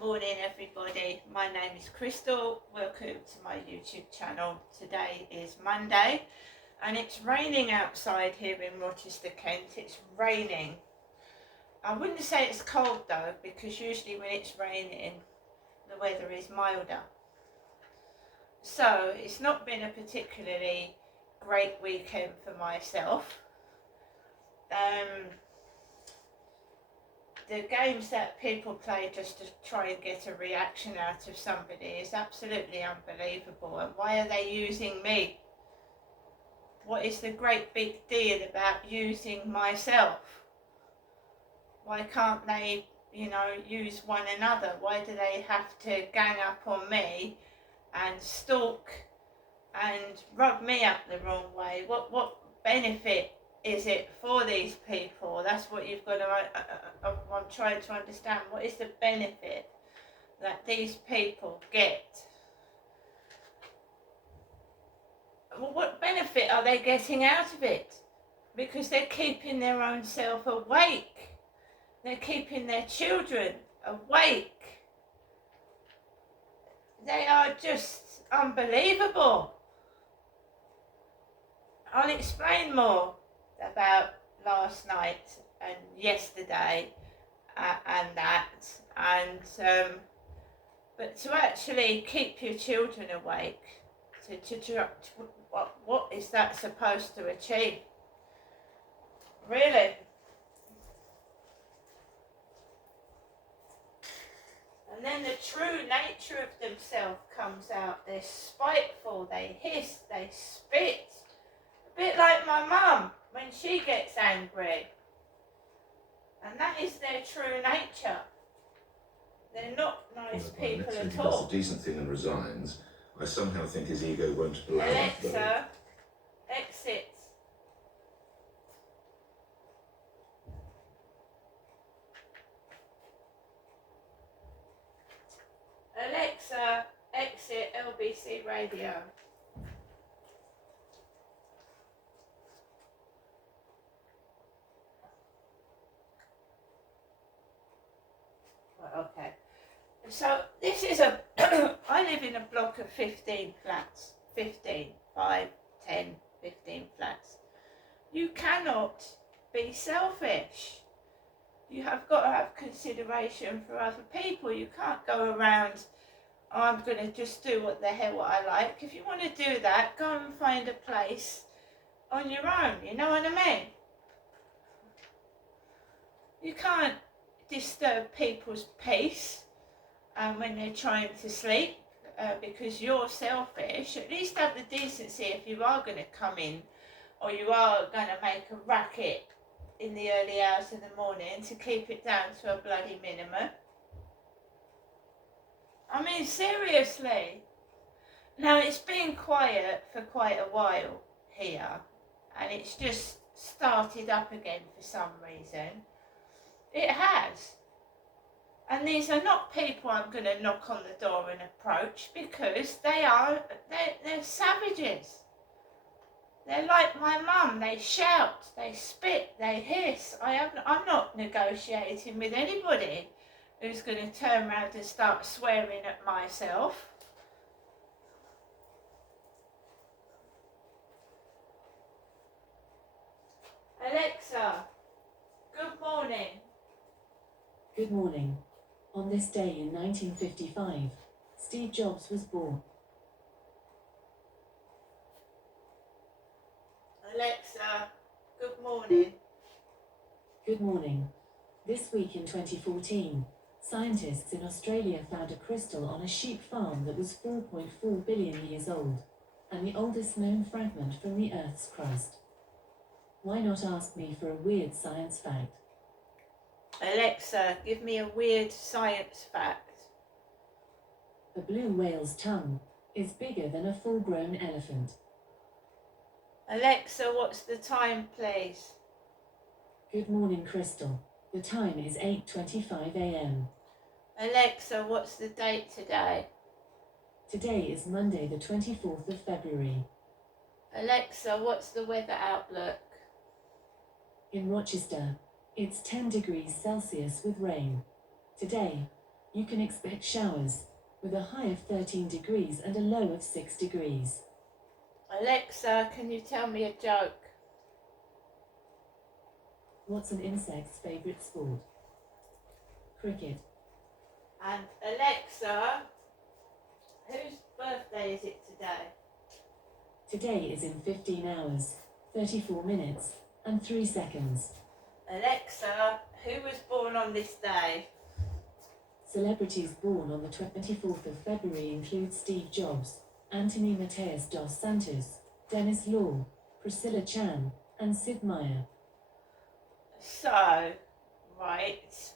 morning everybody, my name is Crystal. Welcome to my YouTube channel. Today is Monday and it's raining outside here in Rochester, Kent. It's raining. I wouldn't say it's cold though, because usually when it's raining the weather is milder. So it's not been a particularly great weekend for myself. The games that people play just to try and get a reaction out of somebody is absolutely unbelievable. And why are they using me? What is the great big deal about using myself? Why can't they, use one another? Why do they have to gang up on me and stalk and rub me up the wrong way? What benefit is it for these people? That's what you've got to, I'm trying to understand. What is the benefit that these people get? Well, what benefit are they getting out of it? Because they're keeping their own self awake. They're keeping their children awake. They are just unbelievable. I'll explain more about last night and yesterday but to actually keep your children awake, what is that supposed to achieve? Really? And then the true nature of themselves comes out. They're spiteful, they hiss, they spit. A bit like my mum when she gets angry. And that is their true nature. They're not nice people at all. If he does a decent thing and resigns, I somehow think his ego won't allow him. Alexa, exit. Alexa, exit LBC radio. Okay. So this is I live in a block of 15 flats. 5, 10, 15 flats. You cannot be selfish. You have got to have consideration for other people. You can't go around, I'm going to just do what I like. If you want to do that, go and find a place on your own. You know what I mean? You can't disturb people's peace when they're trying to sleep because you're selfish. At least have the decency, if you are going to come in or you are going to make a racket in the early hours of the morning, to keep it down to a bloody minimum. I mean, seriously. Now, it's been quiet for quite a while here and it's just started up again for some reason. It has. And these are not people I'm going to knock on the door and approach, because they're savages. They're like my mum. They shout, they spit, they hiss. I'm not negotiating with anybody who's going to turn around and start swearing at myself. Alexa, good morning. Good morning. On this day in 1955, Steve Jobs was born. Alexa, good morning. Good morning. This week in 2014, scientists in Australia found a crystal on a sheep farm that was 4.4 billion years old, and the oldest known fragment from the Earth's crust. Why not ask me for a weird science fact? Alexa, give me a weird science fact. A blue whale's tongue is bigger than a full-grown elephant. Alexa, what's the time, please? Good morning, Crystal. The time is 8:25 a.m. Alexa, what's the date today? Today is Monday, the 24th of February. Alexa, what's the weather outlook? In Rochester, it's 10 degrees Celsius with rain. Today, You can expect showers, with a high of 13 degrees and a low of 6 degrees. Alexa, can you tell me a joke? What's an insect's favourite sport? Cricket. And Alexa, whose birthday is it today? Today is in 15 hours, 34 minutes, and 3 seconds. Alexa, who was born on this day? Celebrities born on the 24th of February include Steve Jobs, Anthony Mateus dos Santos, Dennis Law, Priscilla Chan, and Sid Meier. So, right,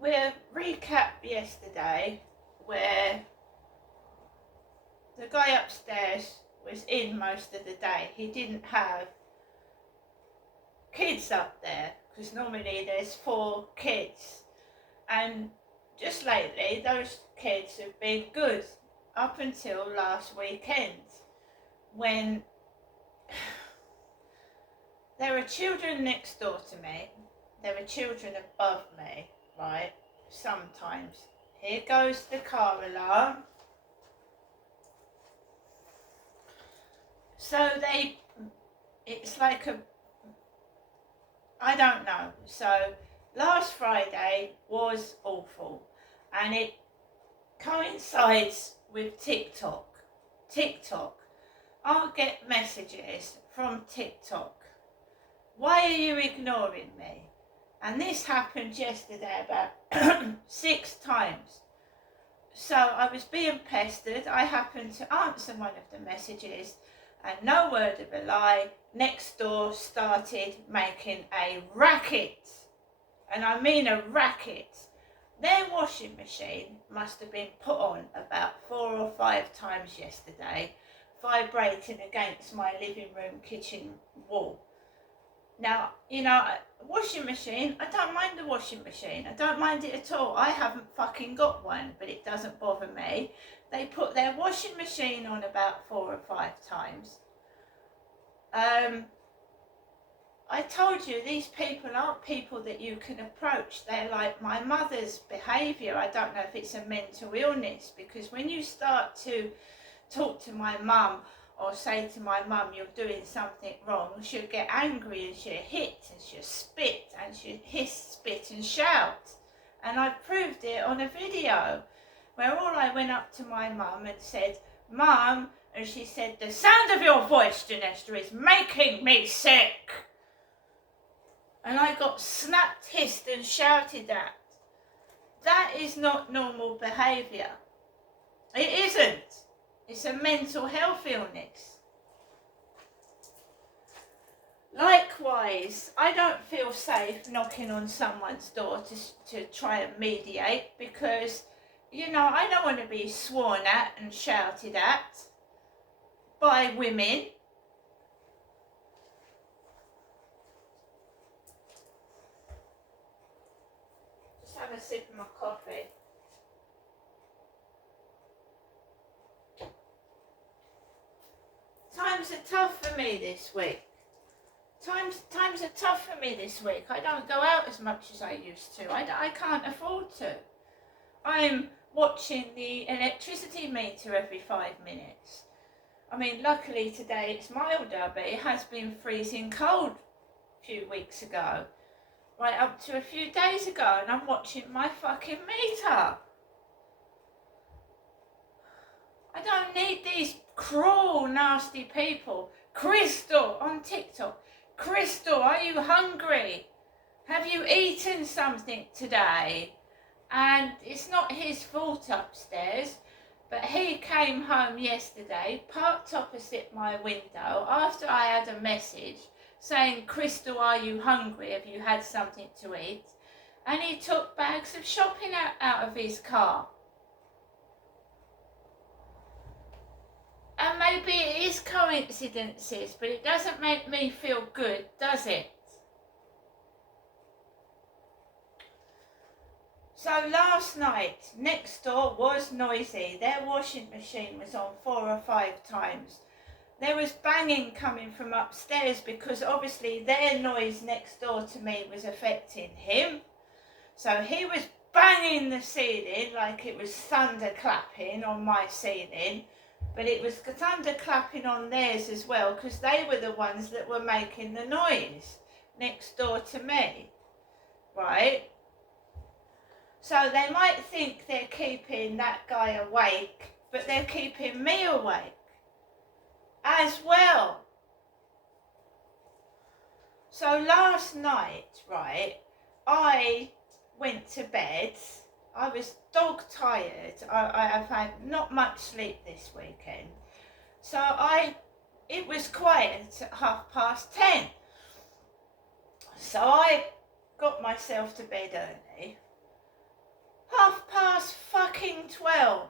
we'll recap yesterday where the guy upstairs was in most of the day. He didn't have kids up there because normally there's 4 kids, and just lately those kids have been good up until last weekend when there are children next door to me, there are children above me, right? Sometimes. Here goes the car alarm. So it's like I don't know. So last Friday was awful, and it coincides with TikTok. I'll get messages from TikTok. Why are you ignoring me? And this happened yesterday about 6 times. So I was being pestered. I happened to answer one of the messages, and no word of a lie, next door started making a racket. And I mean a racket. Their washing machine must have been put on about 4 or 5 times yesterday, vibrating against my living room kitchen wall. Now, you know, washing machine, I don't mind the washing machine. I don't mind it at all. I haven't fucking got one, but it doesn't bother me. They put their washing machine on about 4 or 5 times. I told you, these people aren't people that you can approach. They're like my mother's behaviour. I don't know if it's a mental illness, because when you start to talk to my mum or say to my mum you're doing something wrong, she'll get angry and she'll hit and she'll spit and she'll hiss, spit and shout. And I proved it on a video where all I went up to my mum and said, "Mum," and she said, "The sound of your voice, Janesta, is making me sick." And I got snapped, hissed and shouted at. That is not normal behaviour. It isn't. It's a mental health illness. Likewise, I don't feel safe knocking on someone's door to try and mediate, because, you know, I don't want to be sworn at and shouted at by women. Just have a sip of my coffee. Times are tough for me this week. Times are tough for me this week. I don't go out as much as I used to. I can't afford to. I'm watching the electricity meter every 5 minutes. I mean, luckily today it's milder, but it has been freezing cold a few weeks ago. Right up to a few days ago, and I'm watching my fucking meter. I don't need these cruel, nasty people. Crystal on TikTok. Crystal, are you hungry? Have you eaten something today? And it's not his fault upstairs, but he came home yesterday, parked opposite my window after I had a message saying, "Crystal, are you hungry? Have you had something to eat?" And he took bags of shopping out of his car. And maybe it is coincidences, but it doesn't make me feel good, does it? So last night, next door was noisy. Their washing machine was on 4 or 5 times. There was banging coming from upstairs, because obviously their noise next door to me was affecting him. So he was banging the ceiling like it was thunder clapping on my ceiling, but it was thunder clapping on theirs as well, because they were the ones that were making the noise next door to me, right? So they might think they're keeping that guy awake, but they're keeping me awake as well. So last night, right, I went to bed. I was dog tired. I have had not much sleep this weekend. So it was quiet at 10:30. So I got myself to bed early. 12:30.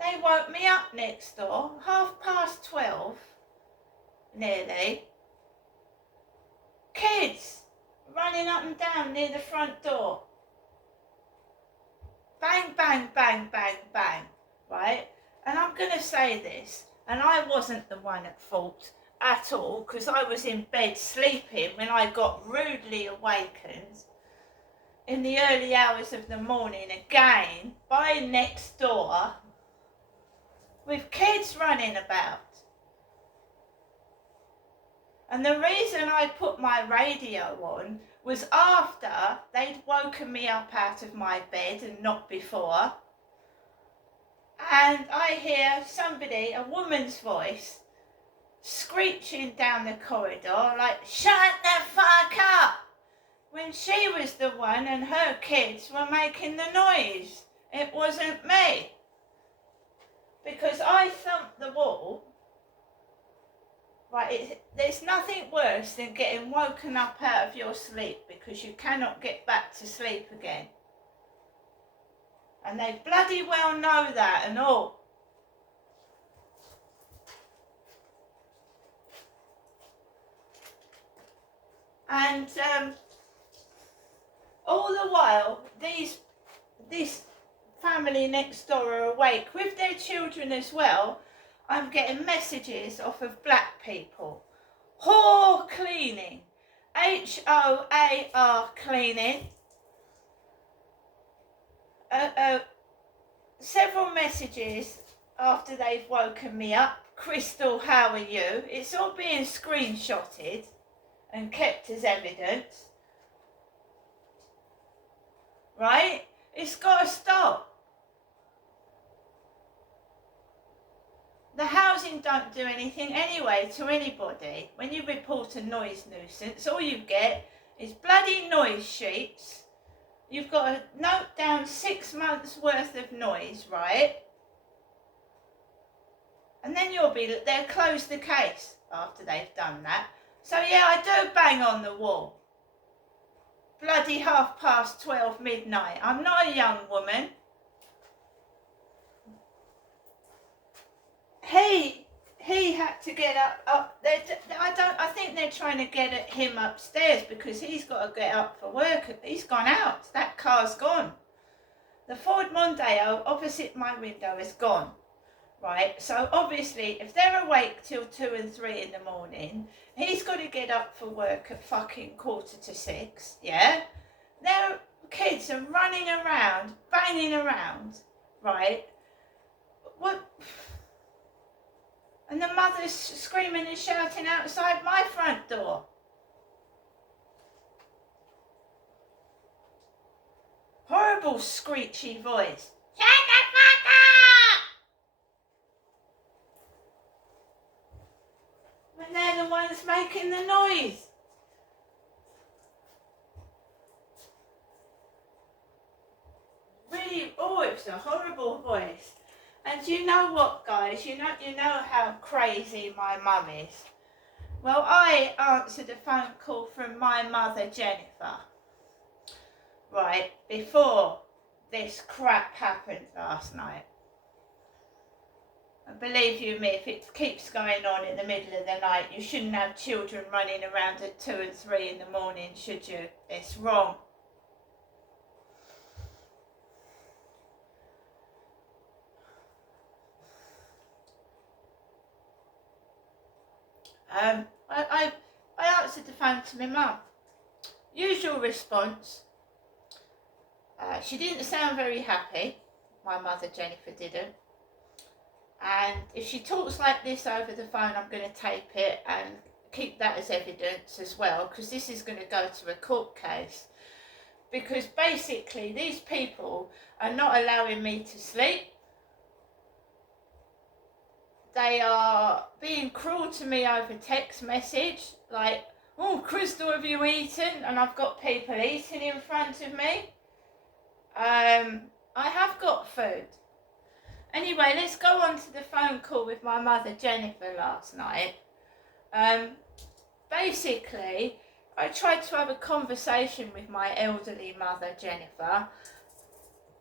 They woke me up next door. 12:30, nearly. Kids running up and down near the front door. Bang, bang, bang, bang, bang, right? And I'm going to say this, and I wasn't the one at fault at all, because I was in bed sleeping when I got rudely awakened in the early hours of the morning again by next door with kids running about. And the reason I put my radio on was after they'd woken me up out of my bed and not before. And I hear somebody, a woman's voice, screeching down the corridor like, "Shut the fuck up!" when she was the one and her kids were making the noise. It wasn't me. Because I thumped the wall. Right, there's nothing worse than getting woken up out of your sleep because you cannot get back to sleep again. And they bloody well know that and all. And all the while, this family next door are awake with their children as well. I'm getting messages off of black people. Whore cleaning. HOAR cleaning. Several messages after they've woken me up. Crystal, how are you? It's all being screenshotted and kept as evidence. Right? It's got to stop. The housing don't do anything anyway to anybody. When you report a noise nuisance, all you get is bloody noise sheets. You've got to note down 6 months worth of noise, right? And then they'll close the case after they've done that. So yeah, I do bang on the wall. Bloody 12:30 midnight. I'm not a young woman. He had to get up. I think they're trying to get at him upstairs because he's got to get up for work. He's gone out. That car's gone. The Ford Mondeo opposite my window is gone. Right, so obviously if they're awake till 2 and 3 in the morning, he's got to get up for work at fucking 5:45, yeah? Their kids are running around, banging around, right? What? And the mother's screaming and shouting outside my front door. Horrible screechy voice. Shut the fuck up! When they're the ones making the noise. Really, it's a horrible voice. And you know what, guys? You know how crazy my mum is. Well, I answered a phone call from my mother, Jennifer. Right, before this crap happened last night. And believe you me, if it keeps going on in the middle of the night, you shouldn't have children running around at 2 and 3 in the morning, should you? It's wrong. I answered the phone to my mum. Usual response. She didn't sound very happy. My mother Jennifer didn't. And if she talks like this over the phone, I'm going to tape it and keep that as evidence as well, because this is going to go to a court case. Because basically these people are not allowing me to sleep. They are being cruel to me over text message, like, oh, Crystal, have you eaten? And I've got people eating in front of me. I have got food. Anyway, let's go on to the phone call with my mother Jennifer last night. Basically, I tried to have a conversation with my elderly mother Jennifer,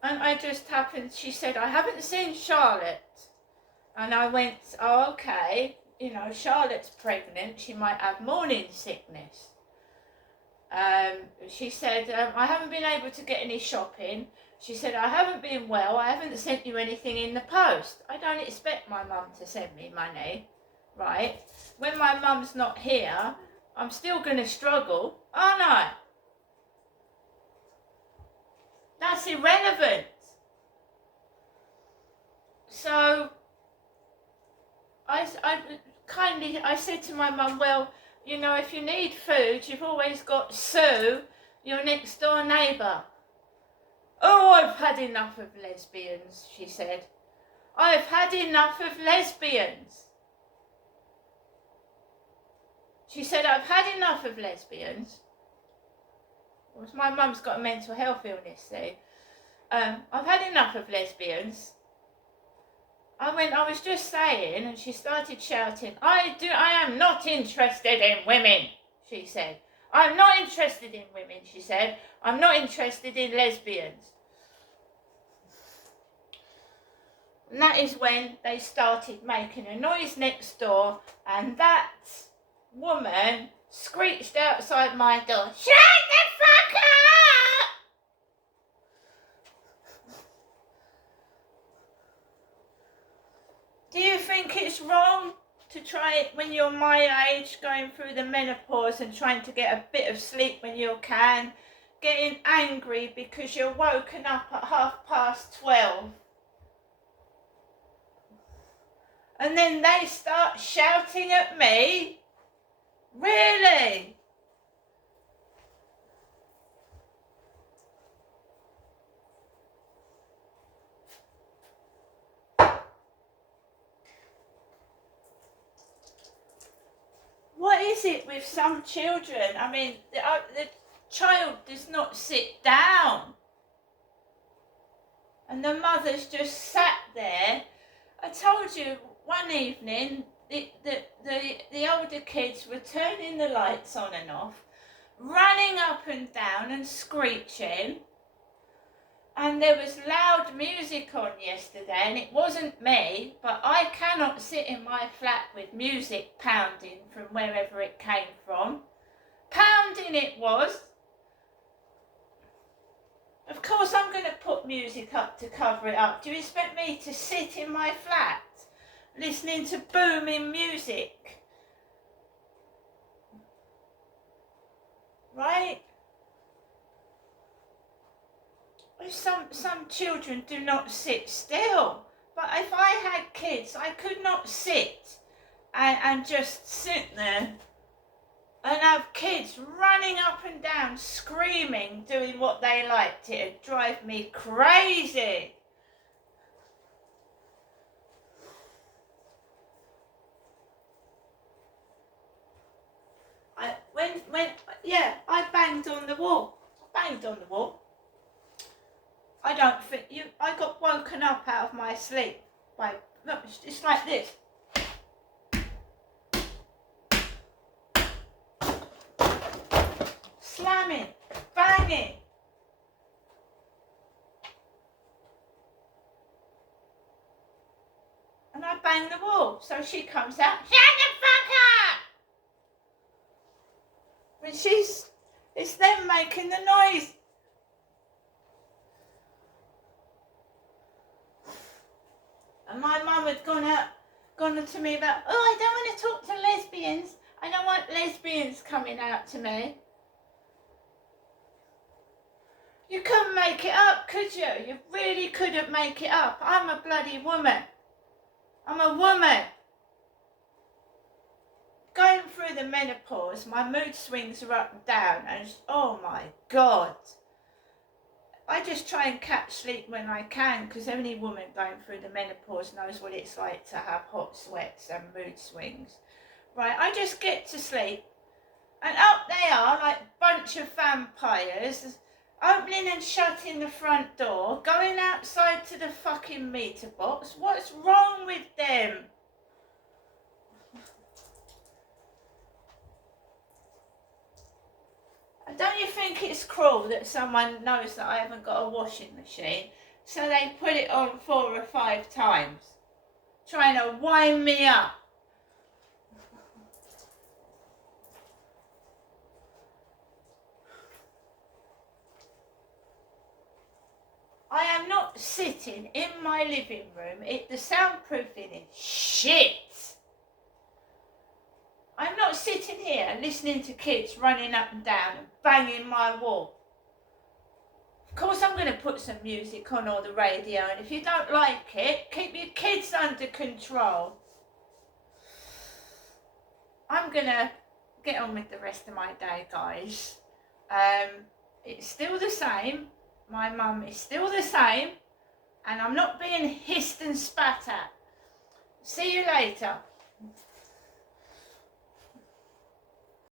and I just happened, she said, I haven't seen Charlotte. And I went, oh, okay, you know, Charlotte's pregnant, she might have morning sickness. She said, I haven't been able to get any shopping. She said, I haven't been well, I haven't sent you anything in the post. I don't expect my mum to send me money, right? When my mum's not here, I'm still going to struggle, aren't I? That's irrelevant. So, I said to my mum, well, you know, if you need food, you've always got Sue, your next door neighbour. Oh, I've had enough of lesbians, she said. I've had enough of lesbians. She said, I've had enough of lesbians. Well, my mum's got a mental health illness, see. I've had enough of lesbians. I was just saying, and she started shouting, I am not interested in women, she said. I'm not interested in women, she said. I'm not interested in lesbians. And that is when they started making a noise next door, and that woman screeched outside my door, shut the fuck up! Do you think it's wrong to try it when you're my age, going through the menopause and trying to get a bit of sleep when you can, getting angry because you're woken up at 12:30, and then they start shouting at me? Really? What is it with some children? I mean, the child does not sit down. And the mother's just sat there. I told you one evening, the older kids were turning the lights on and off, running up and down and screeching. And there was loud music on yesterday, and it wasn't me, but I cannot sit in my flat with music pounding from wherever it came from. Pounding it was. Of course I'm going to put music up to cover it up. Do you expect me to sit in my flat listening to booming music? Right? Some children do not sit still. But if I had kids, I could not sit and just sit there and have kids running up and down, screaming, doing what they liked. It would drive me crazy. I banged on the wall. I don't think I got woken up out of my sleep by, look, it's like this. Slamming, banging. And I bang the wall. So she comes out, shut the fuck up! And it's them making the noise. And my mum had gone to me about, oh, I don't want to talk to lesbians. I don't want lesbians coming out to me. You couldn't make it up, could you? You really couldn't make it up. I'm a bloody woman. I'm a woman. Going through the menopause, my mood swings are up and down, and oh my God. I just try and catch sleep when I can, because any woman going through the menopause knows what it's like to have hot sweats and mood swings. Right, I just get to sleep, and up they are like a bunch of vampires, opening and shutting the front door, going outside to the fucking meter box. What's wrong with them? Don't you think it's cruel that someone knows that I haven't got a washing machine, so they put it on 4 or 5 times, trying to wind me up? I am not sitting in my living room. The soundproofing is shit. I'm not sitting here listening to kids running up and down and banging my wall. Of course I'm going to put some music on or the radio, and if you don't like it, keep your kids under control. I'm going to get on with the rest of my day, guys. It's still the same. My mum is still the same, and I'm not being hissed and spat at. See you later.